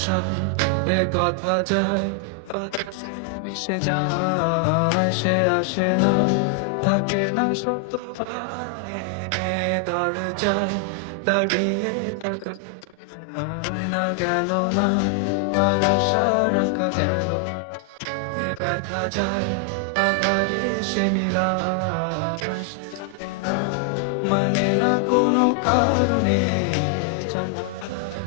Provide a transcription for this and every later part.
ভরসা এ কথা যায় বাতাসে মিশে যায়, সে আসে না, থাকে না সত্য দরজায় দাঁড়িয়ে থাকা হয় না, গেল না আর আশা রাখা গেল এ ব্যথা যায় আধারে সে মিলায়, সে জানে না, মানে না কোনো কারণে জানালায়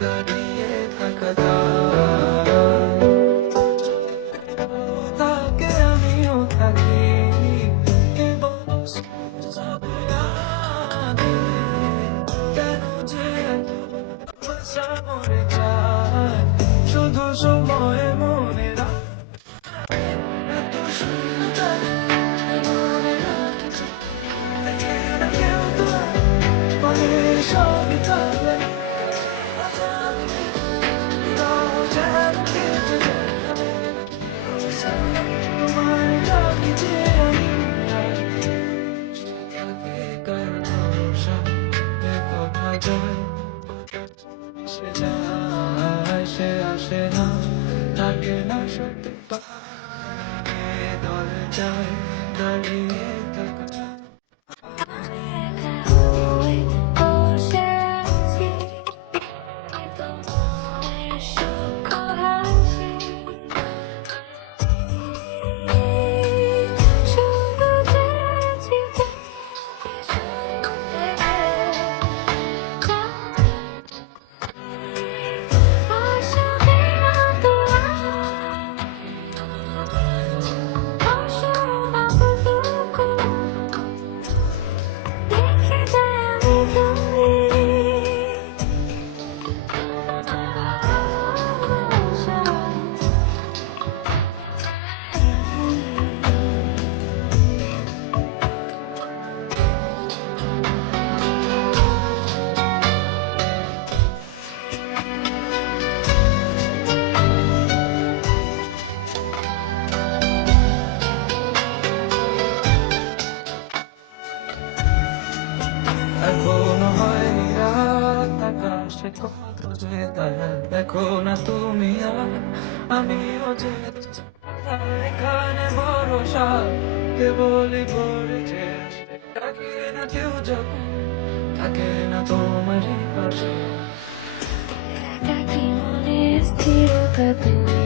দাঁড়িয়ে থাকা যায়। থাকে আমিও থাকি কেবল যাবে কেন যে এত ভাষা মরে যায়, শুধু সময় মনে রাখ এত সুন্দর মনে রাখতে না কেউ তো মানে সবই থাকবে তাও যেন কেটে যাবে তোমায় ডাকি যে আমি থাকে কার ভরসা এ কথা যায় সে যায় সে আসে না, থাকে না সত্যি দরজায় দাঁড়িয়ে থাকা। এখনো হয়নি রাত, আকাশে কত যে তারা, দেখো না তুমি আর আমিও যে এখানে ভরসা কেবলই পড়েছে, ডাকে না কেউ যখন থাকে না তোমারই পাশে। ডাকি মনে স্থিরতা তুমি